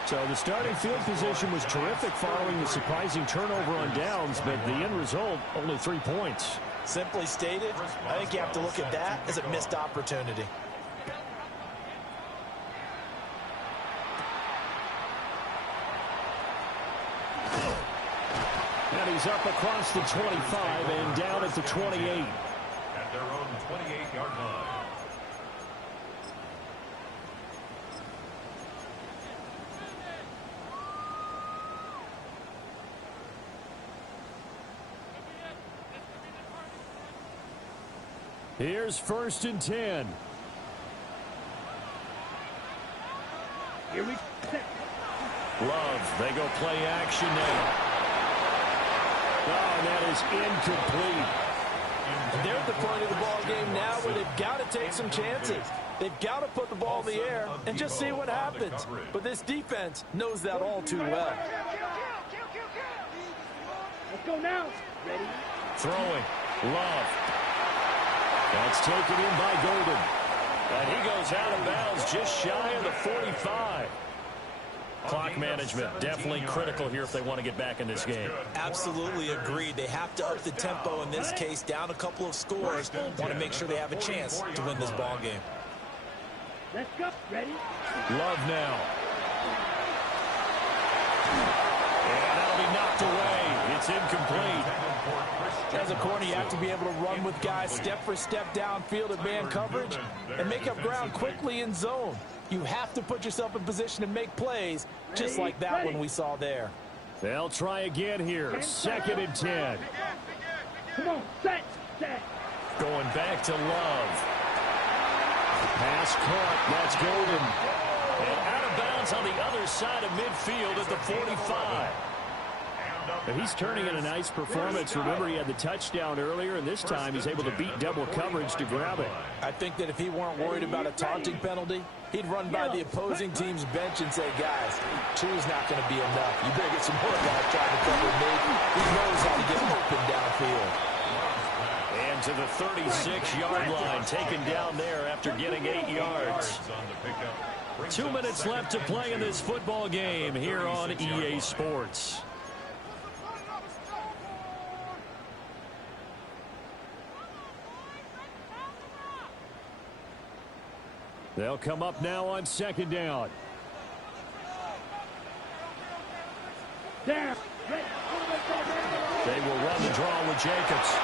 So the starting field position was terrific following the surprising turnover on downs, but the end result, only 3 points. Simply stated, I think you have to look at that as a missed opportunity. And he's up across the 25 and down at the 28. At their own 28-yard line. Here's 1st and 10. Here we go. Love, they go play action now. Oh, and that is incomplete. And they're at the point of the ball game now where they've got to take some chances. They've got to put the ball in the air and just see what happens. But this defense knows that all too well. Let's go now. Ready? Throwing. Love. That's taken in by Golden. And he goes out of bounds just shy of the 45. Clock management definitely critical here if they want to get back in this game. Absolutely agreed. They have to up the tempo in this case, down a couple of scores. Want to make sure they have a chance to win this ball game. Let's go. Ready? Love now. And that'll be knocked away. It's incomplete. As a corner, you have to be able to run with guys step for step downfield at man coverage and make up ground quickly in zone. You have to put yourself in position to make plays just like that one we saw there. They'll try again here. 2nd and 10. Come on, set. Going back to Love. Pass caught. That's Golden. And out of bounds on the other side of midfield at the 45. But he's turning in a nice performance. Remember, he had the touchdown earlier, and this time he's able to beat double coverage to grab it. I think that if he weren't worried about a taunting penalty, he'd run by the opposing team's bench and say, guys, 2 is not going to be enough. You better get some more guys trying to cover me. He knows how to get open downfield. And to the 36-yard line, taken down there after getting 8 yards. 2 minutes left to play in this football game here on EA Sports. They'll come up now on 2nd down. Down. They will run the draw with Jacobs.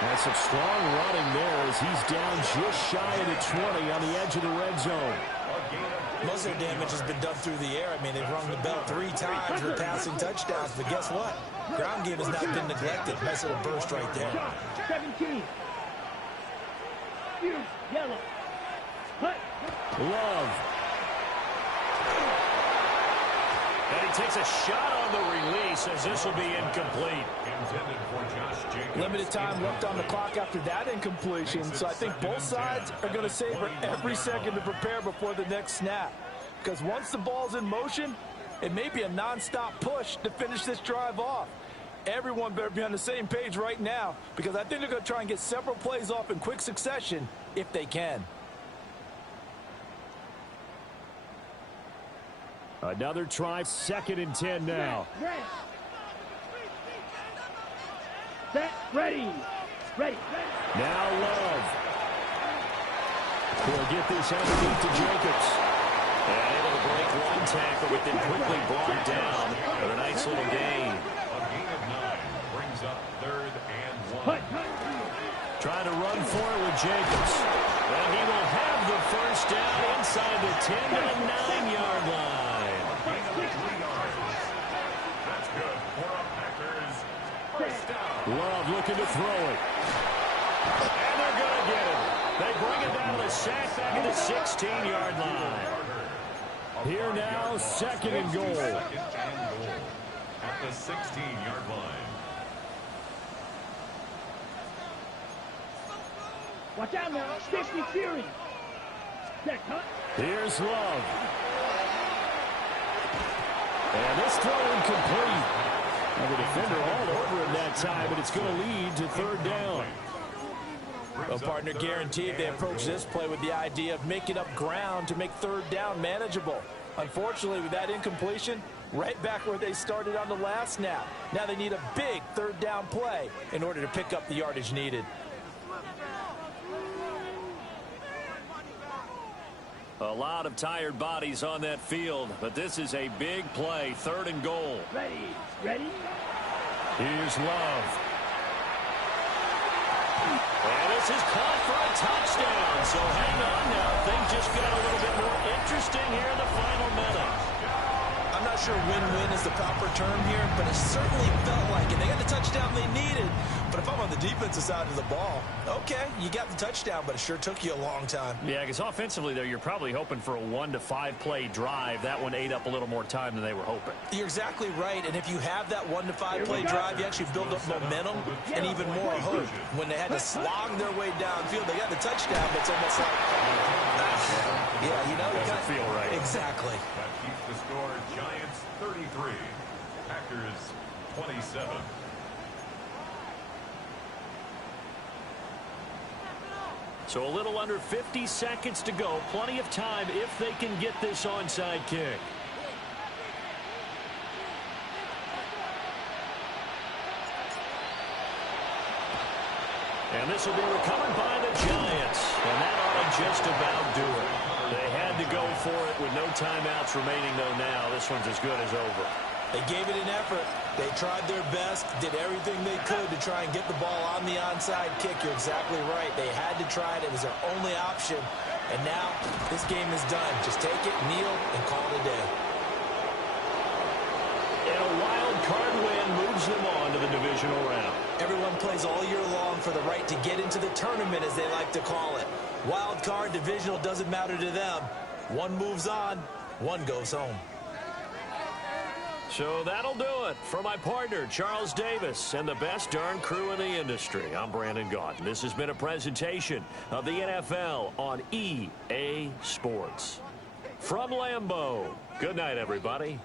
That's some strong running there as he's down just shy of the 20 on the edge of the red zone. Most of their damage has been done through the air. I mean, they've rung the bell 3 times with passing touchdowns. But guess what? Ground game has not been neglected. Nice little burst right there. 17. Yellow. Love. And he takes a shot on the release as this will be incomplete. Limited time left on the clock after that incompletion, so I think both sides are going to savor every second to prepare before the next snap. Because once the ball's in motion, it may be a nonstop push to finish this drive off. Everyone better be on the same page right now, because I think they're going to try and get several plays off in quick succession if they can. Another try, 2nd and 10 now. Set, ready. Now Love. He'll get this underneath to Jacobs. And able to break one tackle, but then quickly brought down with a nice little gain. A gain of 9 brings up 3rd and 1. Trying to run for it with Jacobs. And he will have the first down inside the 10 to the 9-yard line. That's good for a Packers first down. Love looking to throw it. And they're going to get it. They bring it down to the sack back at the 16-yard line. Here now, 2nd and goal. 2nd and goal at the 16-yard line. Watch out now. 60 Fury. Set, cut. Here's Love. And this throw incomplete. And the defender all over him that time, but it's going to lead to 3rd down. Well, partner, guaranteed they approach this play with the idea of making up ground to make 3rd down manageable. Unfortunately, with that incompletion, right back where they started on the last snap. Now they need a big 3rd down play in order to pick up the yardage needed. A lot of tired bodies on that field, but this is a big play, 3rd and goal. Ready. Here's Love. And this is caught for a touchdown. So hang on now. Things just got a little bit more interesting here in the final minute. I'm not not sure win-win is the proper term here, but it certainly felt like it. They got the touchdown they needed. But if I'm on the defensive side of the ball, okay, you got the touchdown, but it sure took you a long time. Yeah, because offensively there, you're probably hoping for a 1 to 5 play drive. That one ate up a little more time than they were hoping. You're exactly right, and if you have that 1 to 5 play drive, you actually build up momentum and even more hope. When they had to slog their way downfield, they got the touchdown, but it's almost like, yeah, you know, doesn't feel right. Exactly. That keeps the score Giants 33, Packers 27. So a little under 50 seconds to go. Plenty of time if they can get this onside kick. And this will be recovered by the Giants. And that ought to just about do it. They had to go for it with no timeouts remaining, though, now. This one's as good as over. They gave it an effort. They tried their best, did everything they could to try and get the ball on the onside kick. You're exactly right. They had to try it. It was their only option. And now this game is done. Just take it, kneel, and call it a day. And a wild card win moves them on to the divisional round. Everyone plays all year long for the right to get into the tournament, as they like to call it. Wild card, divisional, doesn't matter to them. One moves on, one goes home. So that'll do it for my partner, Charles Davis, and the best darn crew in the industry. I'm Brandon Gaudin. This has been a presentation of the NFL on EA Sports. From Lambeau, good night, everybody.